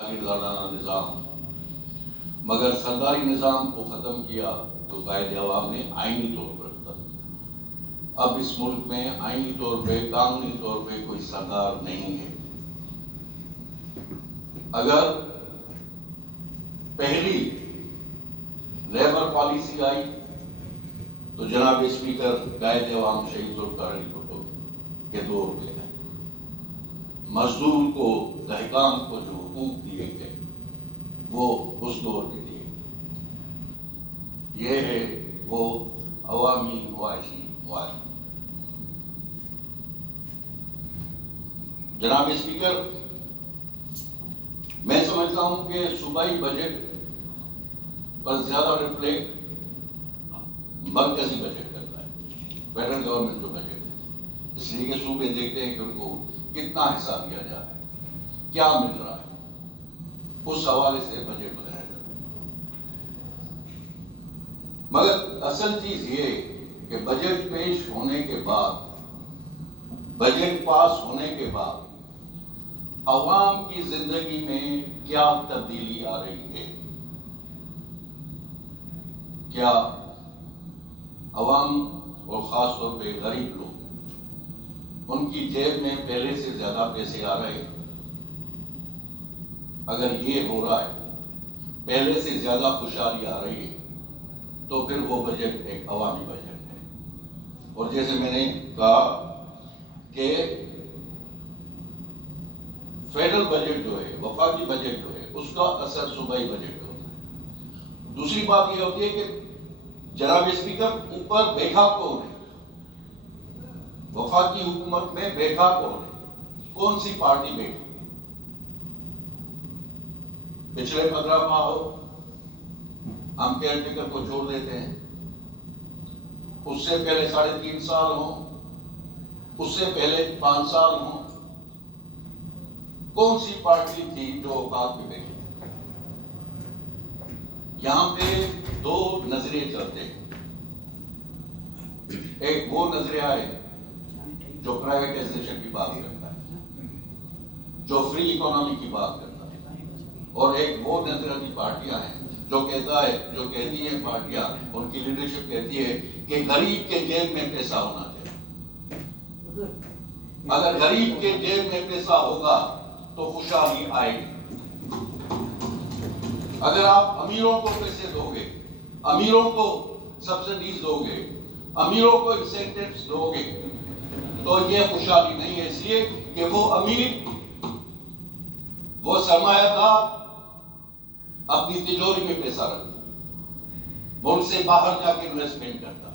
جاگیردارانہ نظام، مگر سرداری نظام کو ختم کیا تو قائد عوام نے آئینی طور پر ختم کیا۔ اب اس ملک میں آئینی طور پہ، قانونی طور پہ کوئی سردار نہیں ہے۔ اگر پہلی لیبر پالیسی آئی تو جناب اسپیکر قائد عوام شہید ذوالفقار علی بھٹو کے دور پہ گئے۔ مزدور کو، دہقان کو جو حقوق دیے گئے وہ اس دور کے دیے گئے۔ یہ ہے وہ عوامی معاشی معاہدہ۔ جناب اسپیکر، میں سمجھتا ہوں کہ صوبائی بجٹ پر زیادہ ریفلیکٹ مرکزی بجٹ کرتا ہے، فیڈرل گورنمنٹ جو بجٹ ہے، اس لیے کہ صوبے دیکھتے ہیں کہ ان کو کتنا حصہ دیا جا رہا ہے، کیا مل رہا ہے، اس حوالے سے بجٹ بنایا جاتا ہے۔ مگر اصل چیز یہ کہ بجٹ پیش ہونے کے بعد، بجٹ پاس ہونے کے بعد عوام کی زندگی میں کیا تبدیلی آ رہی ہے، کیا عوام اور خاص طور پہ غریب لوگ، ان کی جیب میں پہلے سے زیادہ پیسے آ رہے ہیں؟ اگر یہ ہو رہا ہے، پہلے سے زیادہ خوشحالی آ رہی ہے، تو پھر وہ بجٹ ایک عوامی بجٹ ہے۔ اور جیسے میں نے کہا کہ فیڈرل بجٹ جو ہے، وفاقی بجٹ جو ہے، اس کا اثر صوبائی بجٹ پہ ہوتا ہے۔ دوسری بات یہ ہوتی ہے کہ جناب اسپیکر، اوپر بیٹھا کون ہے؟ وفاقی حکومت میں بیٹھا کون ہے؟ کون سی پارٹی بیٹھی؟ پچھلے 15 ماہ ہو، ہم کیئر ٹیکر کو چھوڑ دیتے ہیں، اس سے پہلے 3.5 سال ہوں، اس سے پہلے 5 سال ہوں، کون سی پارٹی تھی جو اوقات میں بیٹھی تھی؟ یہاں پہ دو نظریے چلتے ہیں۔ ایک وہ نظریہ ہے جو پرائیویٹائزیشن کی بات کرتا ہے، جو فری اکانومی کی بات کرتا ہے، اور ایک وہ نظریہ کی پارٹیاں ہیں جو کہتی ہیں پارٹیاں، ان کی لیڈرشپ کہتی ہے کہ غریب کے جیب میں پیسہ ہونا چاہیے۔ اگر غریب کے جیب میں پیسہ ہوگا تو خوشحالی آئے گی۔ اگر آپ امیروں کو پیسے دو گے، امیروں کو سبسڈیز دو گے، امیروں کو انسینٹیوز دو گے، تو یہ خوشحالی نہیں ہے، اس لیے کہ وہ امیر، وہ سرمایہ دار اپنی تجوری میں پیسہ رکھتا، ملک سے باہر جا کے انویسٹمنٹ کرتا۔